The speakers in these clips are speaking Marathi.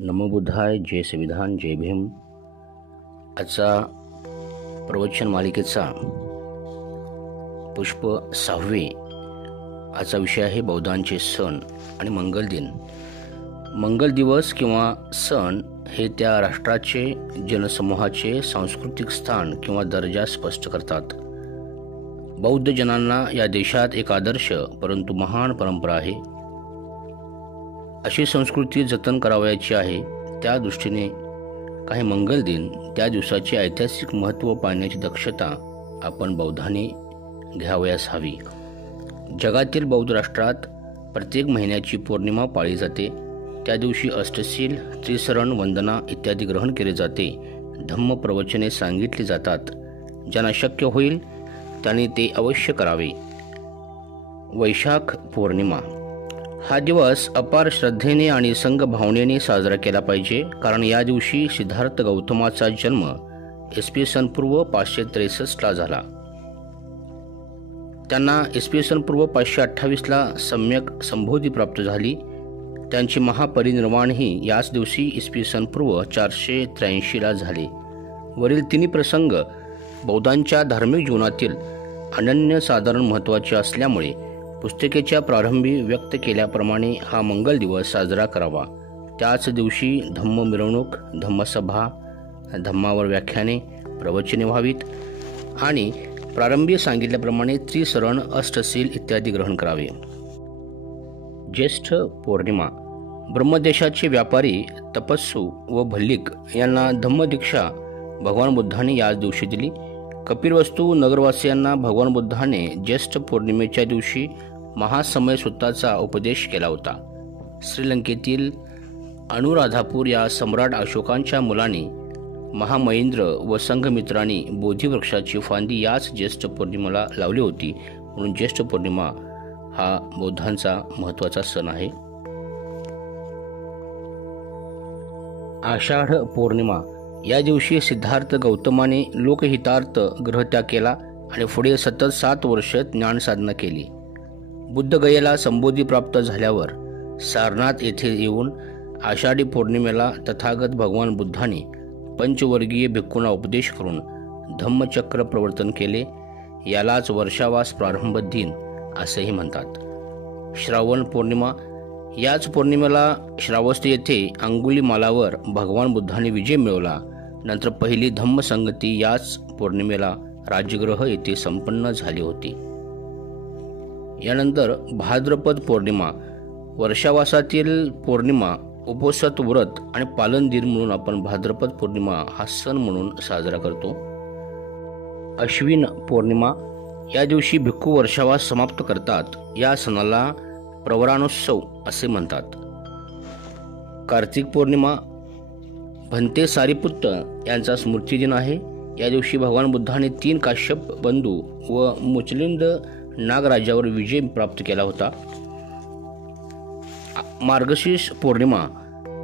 नमो बुद्धाय, जय संविधान, जय भीम. आजचा प्रवचन मालिकेचा पुष्प 6. आजचा विषय आहे बौद्धांचे सण आणि मंगल दिन. मंगल दिवस किंवा सण हे त्या राष्ट्राचे जनसमूहाचे सांस्कृतिक स्थान किंवा दर्जा स्पष्ट करतात. बौद्ध जनांना या देशात एक आदर्श परंतु महान परंपरा आहे. अशी संस्कृती जतन करावयाची आहे. त्या दृष्टीने काही मंगल दिन, त्या दिवसाचे ऐतिहासिक महत्त्व पाहण्याची दक्षता आपण बौद्धांनी घ्यावयास हवी. जगातील बौद्ध राष्ट्रात प्रत्येक महिन्याची पौर्णिमा पाळली जाते. त्या दिवशी अष्टशील, त्रिसरण, वंदना इत्यादी ग्रहण केले जाते. धम्म प्रवचने सांगितली जातात. ज्यांना शक्य होईल त्यांनी ते अवश्य करावे. वैशाख पौर्णिमा हा दिवस अपार श्रद्धेने आणि संघभावनेने साजरा केला पाहिजे, कारण या दिवशी सिद्धार्थ गौतमाचा जन्म इसवी सन पूर्व 563 झाला. त्यांना इसवी सन पूर्व 528 सम्यक संबोधी प्राप्त झाली. त्यांचे महापरिनिर्वाणही याच दिवशी इसवी सन पूर्व 483 झाले. वरील तिन्ही प्रसंग बौद्धांच्या धार्मिक जीवनातील अनन्यसाधारण महत्त्वाचे असल्यामुळे पुस्तिकेच्या प्रारंभी व्यक्त केल्याप्रमाणे हा मंगल दिवस साजरा करावा. त्याच दिवशी धम्म मिरवणूक, धम्मसभा, धम्मावर व्याख्याने, प्रवचने व्हावीत आणि प्रारंभी सांगितल्याप्रमाणे त्रिसरण, अष्टशील इत्यादी ग्रहण करावे. ज्येष्ठ पौर्णिमा ब्रह्मदेशाचे व्यापारी तपस्सू व भल्लिक यांना धम्मदीक्षा भगवान बुद्धांनी याच दिवशी दिली. कपिलवस्तू नगरवासियांना भगवान बुद्धाने ज्येष्ठ पौर्णिमेच्या दिवशी महासमय सूत्राचा उपदेश केला होता. श्रीलंकेतील अनुराधापूर या सम्राट अशोकांच्या मुलांनी महामैंद्र व संघमित्रांनी बोधिवृक्षाची फांदी याच ज्येष्ठ पौर्णिमेला लावली होती. म्हणून ज्येष्ठ पौर्णिमा हा बौद्धांचा महत्त्वाचा सण आहे. आषाढ पौर्णिमा या दिवशी सिद्धार्थ गौतमाने लोकहितार्थ ग्रहत्याग केला आणि पुढे सतत 7 वर्ष ज्ञानसाधना केली. बुद्धगयेला संबोधी प्राप्त झाल्यावर सारनाथ येथे येऊन आषाढी पौर्णिमेला तथागत भगवान बुद्धांनी पंचवर्गीय भिक्खूंना उपदेश करून धम्मचक्र प्रवर्तन केले. यालाच वर्षावास प्रारंभ दिन असेही म्हणतात. श्रावण पौर्णिमा याच पौर्णिमेला श्रावस्ती येथे अंगुलीमालावर भगवान बुद्धांनी विजय मिळवला. नंतर पहिली धम्मसंगती याच पौर्णिमेला राजगृह येथे संपन्न झाली होती. यानंतर भाद्रपद पौर्णिमा वर्षावासातील पौर्णिमा, उपोषित व्रत आणि पालन दिन म्हणून आपण भाद्रपद पौर्णिमा हा सण म्हणून साजरा करतो. अश्विन पौर्णिमा या दिवशी भिक्खू वर्षावास समाप्त करतात. या सणाला प्रवरानोत्सव असे म्हणतात. कार्तिक पौर्णिमा भंते सारिपुत्त यांचा स्मृतिदिन आहे. या दिवशी भगवान बुद्धाने 3 काश्यप बंधू व मुचलिंद नागराजावर विजय प्राप्त केला होता. मार्गशीर्ष पौर्णिमा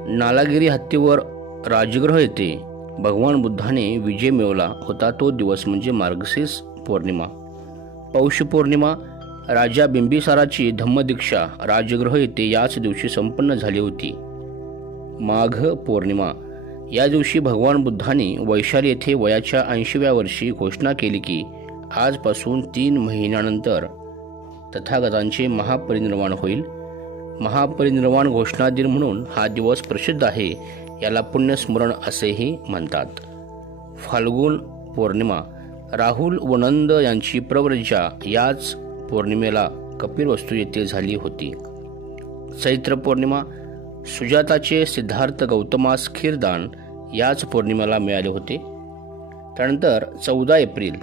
नालागिरी हत्तीवर राजगृह येथे भगवान बुद्धाने विजय मिळवला होता. तो दिवस म्हणजे मार्गशीर्ष पौर्णिमा. पौष पौर्णिमा राजा बिंबिसाराची धम्मदीक्षा राजगृह येथे याच दिवशी संपन्न झाली होती. माघ पौर्णिमा या दिवशी भगवान बुद्धांनी वैशाली येथे वयाच्या 80व्या वर्षी घोषणा केली की आजपासून 3 महिन्यानंतर तथागतांचे महापरिनिर्वाण होईल. महापरिनिर्वाण घोषणा दिन म्हणून हा दिवस प्रसिद्ध आहे. याला पुण्यस्मरण असेही म्हणतात. फाल्गुन पौर्णिमा राहुल व नंद यांची प्रव्रजा याच पौर्णिमेला कपिलवस्तू येथे झाली होती. चैत्र पौर्णिमा सुजाताचे सिद्धार्थ गौतमास खीरदान याच पौर्णिमेला मिळाले होते. त्यानंतर 14 एप्रिल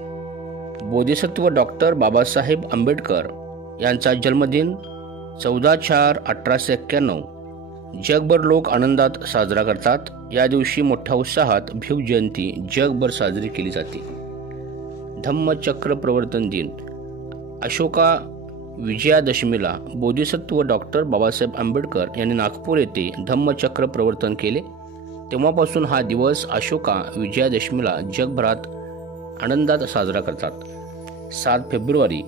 बोधिसत्व डॉक्टर बाबासाहेब आंबेडकर यांचा जन्मदिन 14/4/1891 जगभर लोक आनंदात साजरा करतात. या दिवशी मोठ्या उत्साहात भिव जयंती जगभर साजरी केली जाते. धम्मचक्र प्रवर्तन दिन अशोका विजयादशमीला बोधिसत्व डॉक्टर बाबासाहेब आंबेडकर यांनी नागपूर येथे धम्मचक्र प्रवर्तन केले. तेव्हापासून हा दिवस अशोका विजयादशमीला जगभरात आनंदात साजरा करतात. 7 फेब्रुवारी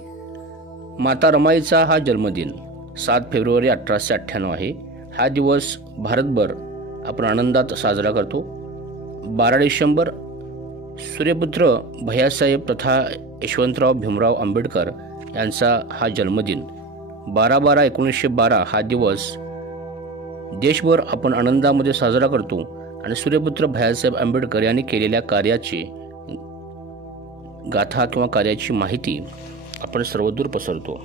माता रमाईचा हा जन्मदिन 7 फेब्रुवारी 1898 आहे. हा दिवस भारतभर आपण आनंदात साजरा करतो. 12 डिसेंबर सूर्यपुत्र भैयासाहेब तथा यशवंतराव भीमराव आंबेडकर यांचा हा जन्मदिन. 12/12/1912 हा दिवस देशभर आपण आनंदामध्ये साजरा करतो आणि सूर्यपुत्र भैयासाहेब आंबेडकर यांनी केलेल्या कार्याची गाथा किंवा कार्याची माहिती आपण सर्वदूर पसरतो.